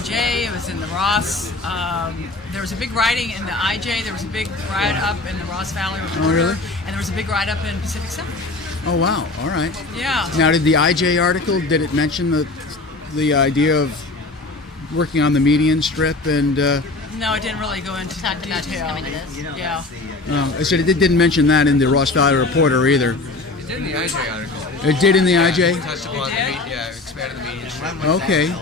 IJ, it was in the Ross. There was a big riding in the IJ, there was a big ride up in the Ross Valley Reporter, Oh, really? and there was a big ride up in Pacific Center. Oh, wow. All right. Yeah. Now, did the IJ article, did it mention the idea of working on the median strip and... No, it didn't really go into detail. Yeah. I said it didn't mention that in the Ross Valley Reporter either. It did in the IJ article. It did in the IJ? Touched upon expanded the median strip. Okay.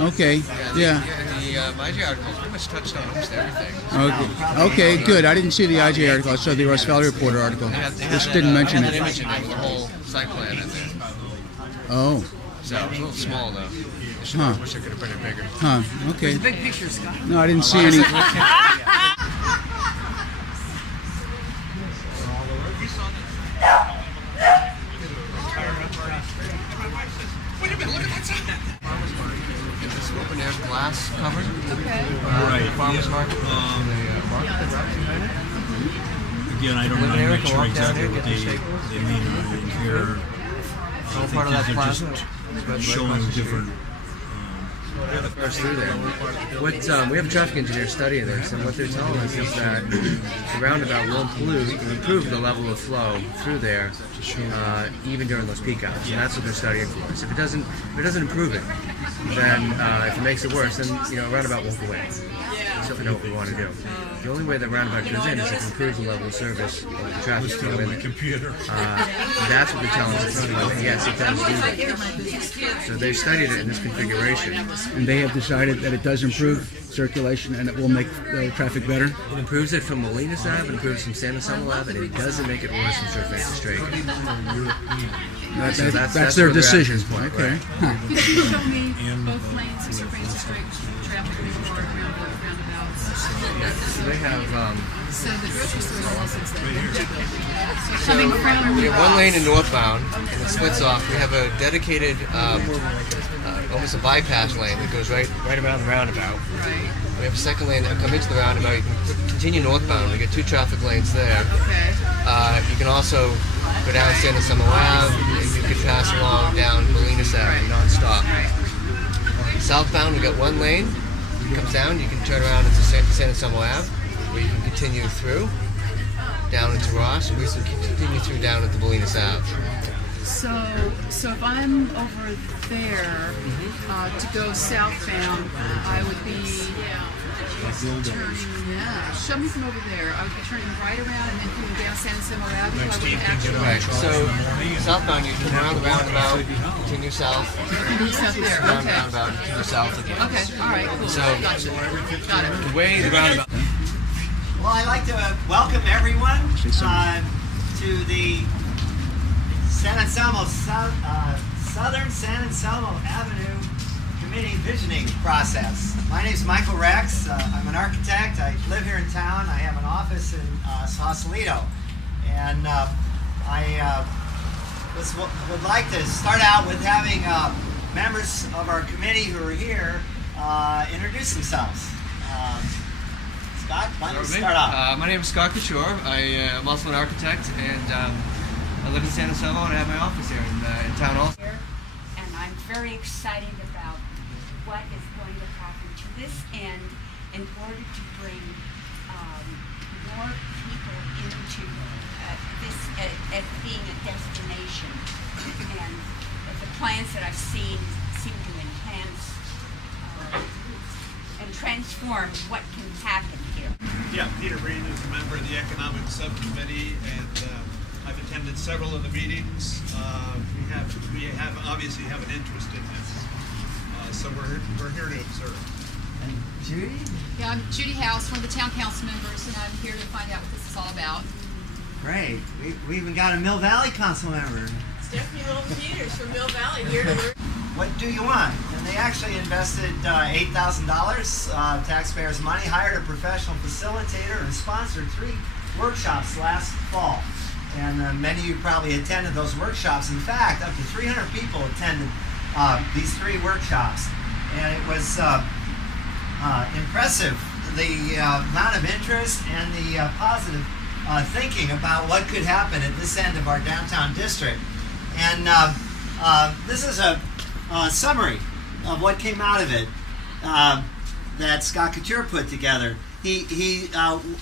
Okay. Yeah. The IJ article pretty much touched on almost everything. Okay, good. I didn't see the IJ article. I saw the Ross Valley Reporter article. This didn't mention An it. image in there with the whole site plan in there. Oh. So it was a little small though. Huh. Wish I could have put it bigger. Huh. Okay. Big picture, Scott. No, I didn't see any. Is this open air glass covered? Okay. Right. Farmers market. The market that's right behind it. Again, I'm not sure exactly what they mean in here. All part of that plaza. Showing different. Cars through there. What we have a traffic engineer studying this, and what they're telling us is that the roundabout will improve the level of flow through there, even during those peak hours. And that's what they're studying for us. If it doesn't improve it, then if it makes it worse, then a roundabout won't go in. So we know what we want to do. The only way that roundabout goes in is if it improves the level of service of the traffic flow in it. That's what they're telling us. Yes, it does do that. So they've studied it in this configuration. And they have decided that it does improve circulation and it will make the traffic better? It improves it from Molinas Ave, it improves from San Anselmo Ave, and it doesn't make it worse from Surface to Straight. That's their decision. Okay. Huh. Could you show me both lanes of Surface District traffic before roundabouts? So they have So the grocery store license there. so we have one lane in northbound, and it splits off. We have a dedicated, almost a bypass lane that goes right around the roundabout. Right. We have a second lane that come into the roundabout. You can continue northbound. We get 2 traffic lanes there. Okay. You can also go down San Anselmo Ave, and you can pass along down Molinas Ave non-stop. Southbound, we got 1 lane. It comes down, you can turn around into San Anselmo Ave, where you can continue through, down into Ross, and we can continue through down into Molinas Ave. So if I'm over there to go southbound, I would be turning. Yeah, show me from over there. I would be turning right around and then coming down San Anselmo Avenue. I would actually. Right, so southbound, you can around the roundabout, continue south, Continue south there. around the Okay. roundabout, continue south again. Okay. All right. Cool. So Got it. the way the roundabout. Well, I'd like to welcome everyone to the San Anselmo Southern San Anselmo Avenue Committee Visioning process. My name is Michael Rex. I'm an architect. I live here in town. I have an office in Sausalito, and I would like to start out with having members of our committee who are here introduce themselves. Scott, why don't you start off? My name is Scott Couture. I am also an architect, and I live in San Anselmo, and I have my office here in town also. And I'm very excited about what is going to happen to this end in order to bring more people into this as being a destination. And the plans that I've seen seem to enhance and transform what can happen here. Yeah, Peter Breen is a member of the Economic Subcommittee, and I've attended several of the meetings. We have obviously have an interest in this, so we're here to observe. And Judy? Yeah, I'm Judy House, one of the town council members, and I'm here to find out what this is all about. Great. We even got a Mill Valley council member. Stephanie Little Peters from Mill Valley here to learn. What do you want? And they actually invested $8,000 taxpayers' money, hired a professional facilitator, and sponsored 3 workshops last fall. And many of you probably attended those workshops. In fact, up to 300 people attended these 3 workshops. And it was impressive, the amount of interest and the positive thinking about what could happen at this end of our downtown district. And this is a summary of what came out of it. that Scott Couture put together. He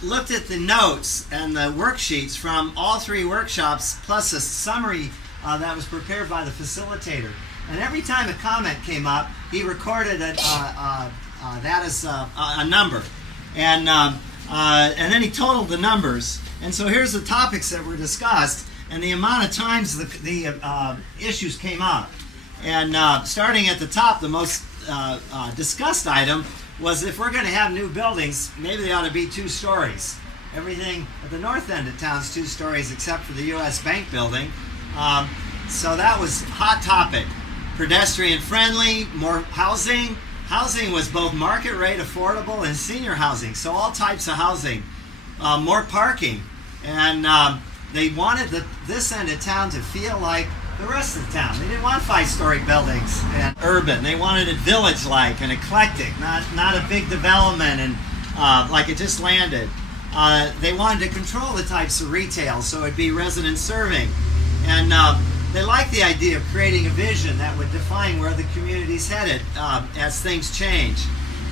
looked at the notes and the worksheets from all 3 workshops, plus a summary that was prepared by the facilitator. And every time a comment came up, he recorded that as a number, and then he totaled the numbers. And so here's the topics that were discussed and the amount of times the issues came up. And starting at the top, the most discussed item was if we're going to have new buildings, maybe they ought to be 2 stories. Everything at the north end of town is 2 stories except for the U.S. Bank building. So that was hot topic. Pedestrian friendly, more housing. Housing was both market rate, affordable, and senior housing. So all types of housing. More parking. And they wanted this end of town to feel like the rest of the town. They didn't want 5-story buildings and urban. They wanted it village-like and eclectic, not a big development and like it just landed. They wanted to control the types of retail, so it'd be resident serving. And they liked the idea of creating a vision that would define where the community's headed as things change.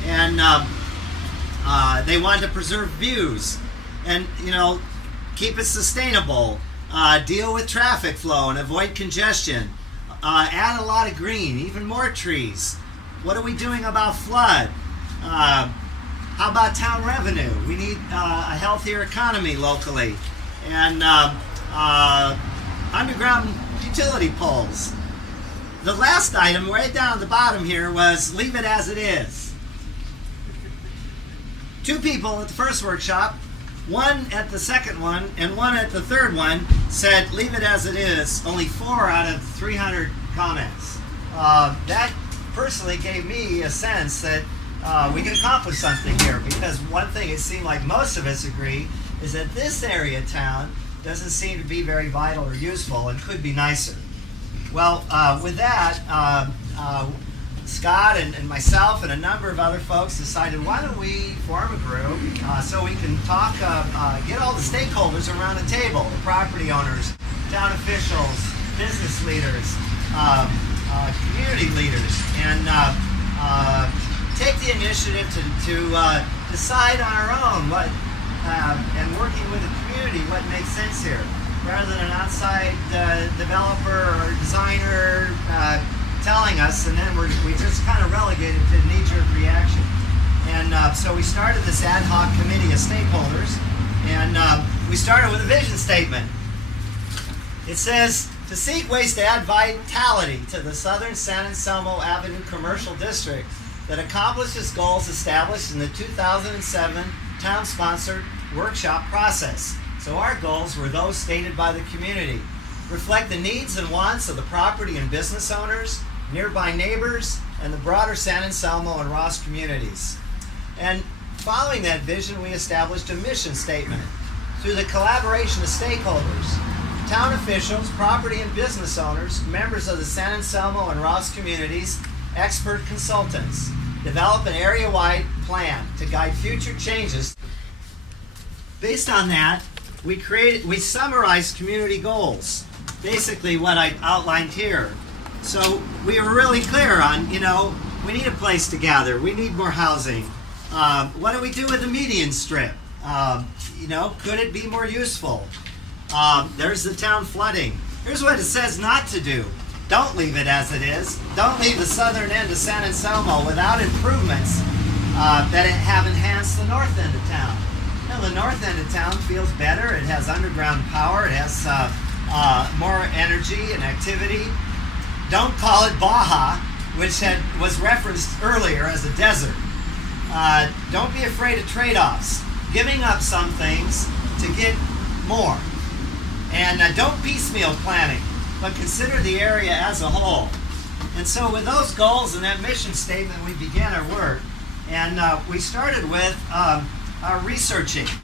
And they wanted to preserve views and, keep it sustainable. Deal with traffic flow and avoid congestion. Add a lot of green, even more trees. What are we doing about flood? How about town revenue? We need a healthier economy locally. And underground utility poles. The last item, right down at the bottom here, was leave it as it is. 2 people at the first workshop, 1 at the second one, and 1 at the third one said, leave it as it is. Only 4 out of 300 comments. That personally gave me a sense that we can accomplish something here, because one thing it seemed like most of us agree is that this area of town doesn't seem to be very vital or useful and could be nicer. Well, with that, Scott and myself and a number of other folks decided, why don't we form a group so we can talk, get all the stakeholders around the table, the property owners, town officials, business leaders, community leaders, and take the initiative to decide on our own what, and working with the community, what makes sense here, rather than an outside developer or designer telling us, and then we just kind of relegated to knee-jerk reaction. And so we started this ad hoc committee of stakeholders, and we started with a vision statement. It says, to seek ways to add vitality to the southern San Anselmo Avenue commercial district that accomplishes goals established in the 2007 town-sponsored workshop process. So our goals were those stated by the community. Reflect the needs and wants of the property and business owners, nearby neighbors, and the broader San Anselmo and Ross communities. And following that vision, we established a mission statement. Through the collaboration of stakeholders, town officials, property and business owners, members of the San Anselmo and Ross communities, expert consultants, develop an area-wide plan to guide future changes. Based on that, we summarized community goals, basically what I outlined here. So we were really clear on, we need a place to gather. We need more housing. What do we do with the median strip? Could it be more useful? There's the town flooding. Here's what it says not to do. Don't leave it as it is. Don't leave the southern end of San Anselmo without improvements that have enhanced the north end of town. The north end of town feels better. It has underground power. It has more energy and activity. Don't call it Baja, which was referenced earlier as a desert. Don't be afraid of trade-offs. Giving up some things to get more. And don't piecemeal planning, but consider the area as a whole. And so with those goals and that mission statement, we began our work. And we started with researching.